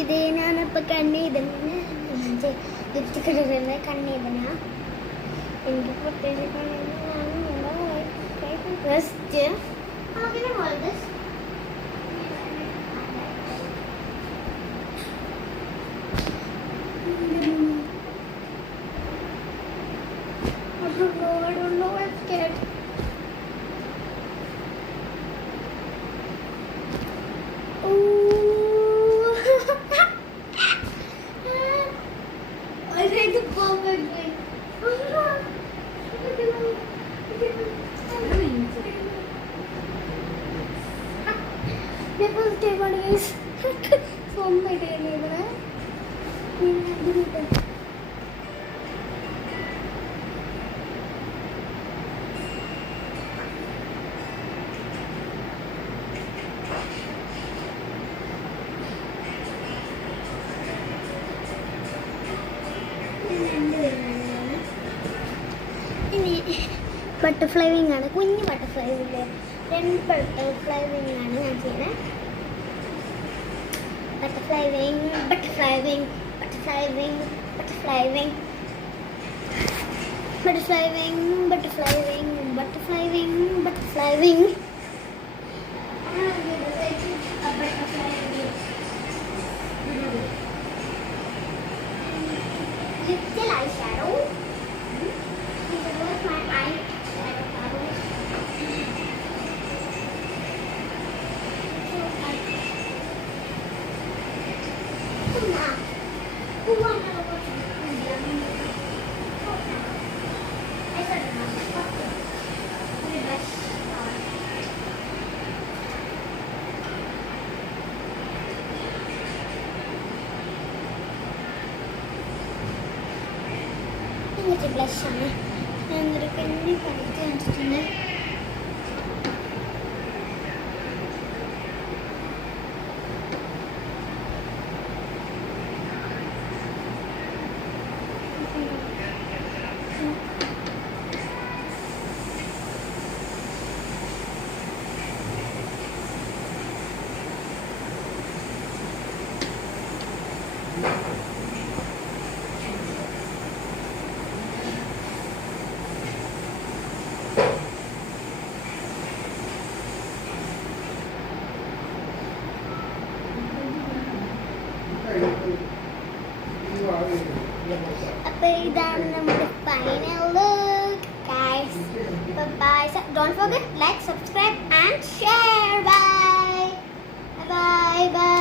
ഇത് ഞാനിപ്പോൾ കണ്ണെഴുതുന്ന ലിപ്സ്റ്റിക് ഇടുന്ന കണ്ണെഴുതണ എനിക്ക് പ്രത്യേകിച്ച് കണ്ണെഴുതാൻ ഫസ്റ്റ് അങ്ങനെ പോലെ I don't know, I'm scared. Ooh. I think the perfect way. Because they were guys from my daily life. Butterfly wing ആണ്, കുഞ്ഞു ബട്ടർഫ്ലൈ വിങ്, 2 ബട്ടർഫ്ലൈ വിങ് ആണ് ഞാൻ ചെയ്യുന്നത്. Butterfly wing, butterfly wing, butterfly wing, butterfly wing, butterfly wing, butterfly wing, butterfly wing, butterfly wing. Little eyeshadow. This is my eye. Blush ആണ് ഞാൻ ഒരു പെണ്ണി പഠിച്ച് കണ്ടിട്ടുണ്ട്. അപ്പോൾ ഇതാണ് നമ്മുടെ final look guys. Bye. Don't forget like, subscribe and share. Bye. Bye. Bye.